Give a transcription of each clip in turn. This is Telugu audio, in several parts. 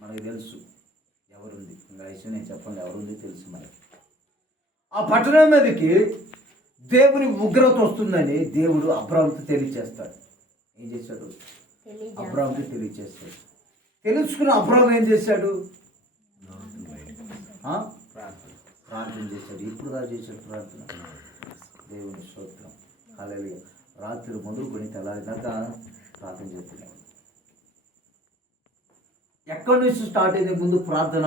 మనకు తెలుసు ఎవరుంది. ఇంకా విషయం నేను చెప్పండి, ఎవరుంది తెలుసు మనకి. ఆ పట్టణం మీదకి దేవుని ఉగ్రత వస్తుందని దేవుడు అబ్రాహాముకి తెలియచేస్తాడు. ఏం చేశాడు? అబ్రాహాముకి తెలియచేస్తాడు. తెలుసుకున్న అబ్రాహాము ఏం చేశాడు? ప్రార్థన చేశాడు. ఇప్పుడు దాకా చేశాడు ప్రార్థన. దేవుని స్తోత్రం. హల్లెలూయా. రాత్రి మొదలుకొని తెల్లారిదాకా ప్రార్థన చేస్తున్నాడు. ఎక్కడి నుంచి స్టార్ట్ అయింది ముందు ప్రార్థన?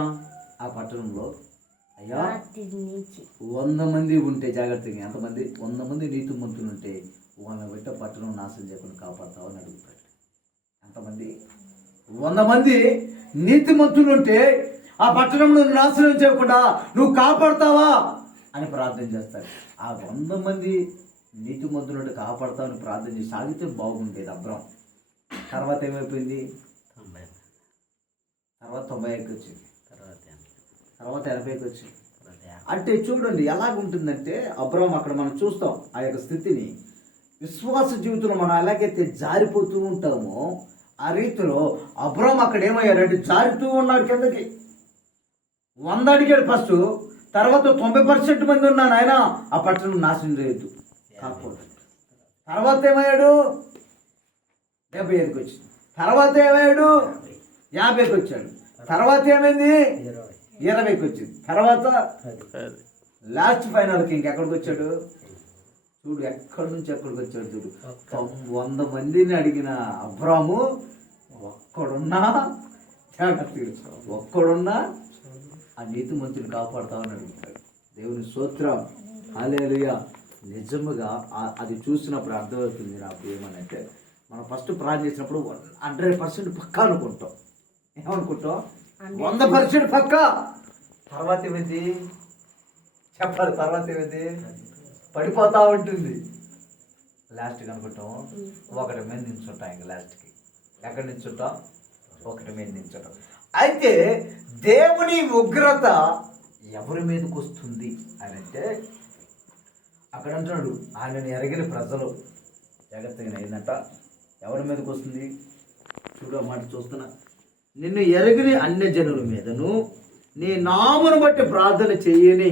ఆ పట్టణంలో అయ్యా 100 మంది ఉంటే జాగ్రత్తగా, ఎంతమంది? 100 మంది నీతిమంతులు ఉంటే వాళ్ళని పెట్ట పట్టణం నాశనం చేయకుండా కాపాడుతావు అని అడుగుతాడు. ఎంతమంది? 100 మంది నీతిమంతులు ఉంటే ఆ పట్టణం నాశనం చేయకుండా నువ్వు కాపాడుతావా అని ప్రార్థన చేస్తాడు. ఆ 100 మంది నీతిమంతులు ఉంటే కాపాడుతావని ప్రార్థన చేసి సాగితే బాగుండేది అబ్రాహాము. తర్వాత ఏమైపోయింది? తర్వాత 90కి వచ్చింది, తర్వాత 80కి వచ్చింది. అంటే చూడండి ఎలాగుంటుందంటే అబ్రాహాము అక్కడ మనం చూస్తాం ఆ యొక్క స్థితిని. విశ్వాస జీవితంలో మనం ఎలాగైతే జారిపోతూ ఉంటామో ఆ రీతిలో అబ్రాహాము అక్కడ ఏమయ్యాడంటే జారుతూ ఉన్నాడు కిందకి. 100 అడిగాడు ఫస్ట్, తర్వాత 90% మంది ఉన్నాను ఆయన ఆ పట్టణం నాశనం చేయొద్దు కాకపోతే. తర్వాత ఏమయ్యాడు? 75కి వచ్చింది. తర్వాత ఏమయ్యాడు? 50కి వచ్చాడు. తర్వాత ఏమైంది? 20కి వచ్చింది. తర్వాత లాస్ట్ ఫైనల్కి ఇంకెక్కడికి వచ్చాడు? చూడు ఎక్కడి నుంచి ఎక్కడికి వచ్చాడు చూడు. 100 మందిని అడిగిన అబ్రాహాము ఒక్కడున్నా ఆ నీతిమంతుని కాపాడుతామని అడుగుతాడు. దేవుని స్తోత్రం. హల్లెలూయా. నిజముగా అది చూసినప్పుడు అర్థమవుతుంది నాకు ఏమనంటే, మనం ఫస్ట్ ప్రార్థన చేసినప్పుడు 100% పక్కా అనుకుంటాం. ఏమనుకుంటాం? 100% పక్కా. తర్వాత ఏమైంది చెప్పాలి? తర్వాత ఏమైంది? పడిపోతా ఉంటుంది. లాస్ట్కి అనుకుంటాం ఒకటి మీద నిల్చుంటాం. ఇంకా లాస్ట్కి ఎక్కడి నిల్చుంటాం? ఒకటి మీద నిల్చుంటాం. అయితే దేవుని ఉగ్రత ఎవరి మీదకి వస్తుంది అని అంటే అక్కడ అంటున్నాడు, ఆయనను ఎరగిన ప్రజలు జాగ్రత్తగా ఏంటంట ఎవరి మీదకి వస్తుంది? చూడు ఆ మాట చూస్తున్నా. నిన్ను ఎరగిని అన్యజనుల మీదను నీ నామను బట్టి ప్రార్థన చేయని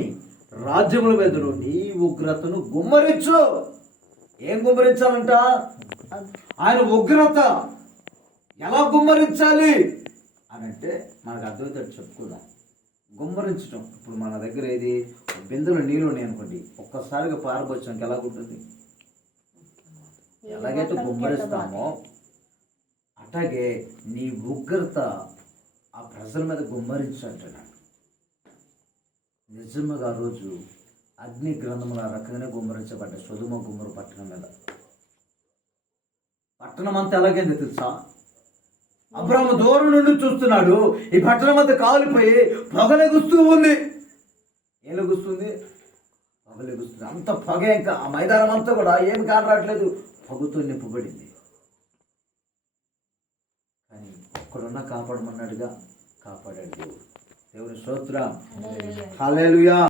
రాజ్యముల మీదను నీ ఉగ్రతను గుమ్మరించు. ఏం గుమ్మరించాలంట? ఆయన ఉగ్రత ఎలా గుమ్మరించాలి అని అంటే మనకు అర్థమవుతాడు. చెప్పుకుందాం. గుమ్మరించడం. ఇప్పుడు మన దగ్గర ఏది బిందెలో నీళ్ళు ఉన్నాయి అనుకోండి, ఒక్కసారిగా పారబోచడానికి ఎలాగుంటుంది? ఎలాగైతే గుమ్మరిస్తామో అట్లాగే నీ ఉగ్రత ఆ ప్రజల మీద గుమ్మరించు అంటున్నాడు. నిజముగా ఆ రోజు అగ్ని గ్రంథముల రకంగానే గుమ్మరించబడ్డ సొదొమ గొమొర్రా పట్టణం మీద. పట్టణం అంతా ఎలాగైంది తెలుసా? అబ్రాహాము దూరం నుండి చూస్తున్నాడు. ఈ పట్టణం అంతా కాలిపోయి పొగలెగుస్తూ ఉంది. ఏం లెగుస్తుంది? పొగలెగుస్తుంది. అంత పొగ. ఇంకా ఆ మైదానం అంతా కూడా ఏమి కానరాట్లేదు, పొగతో నింపబడింది. కానీ ఒక్కడున్నా కాపాడమన్నాడుగా, కాపాడాడు దేవుడు. దేవుని స్తోత్రం. హల్లెలూయా.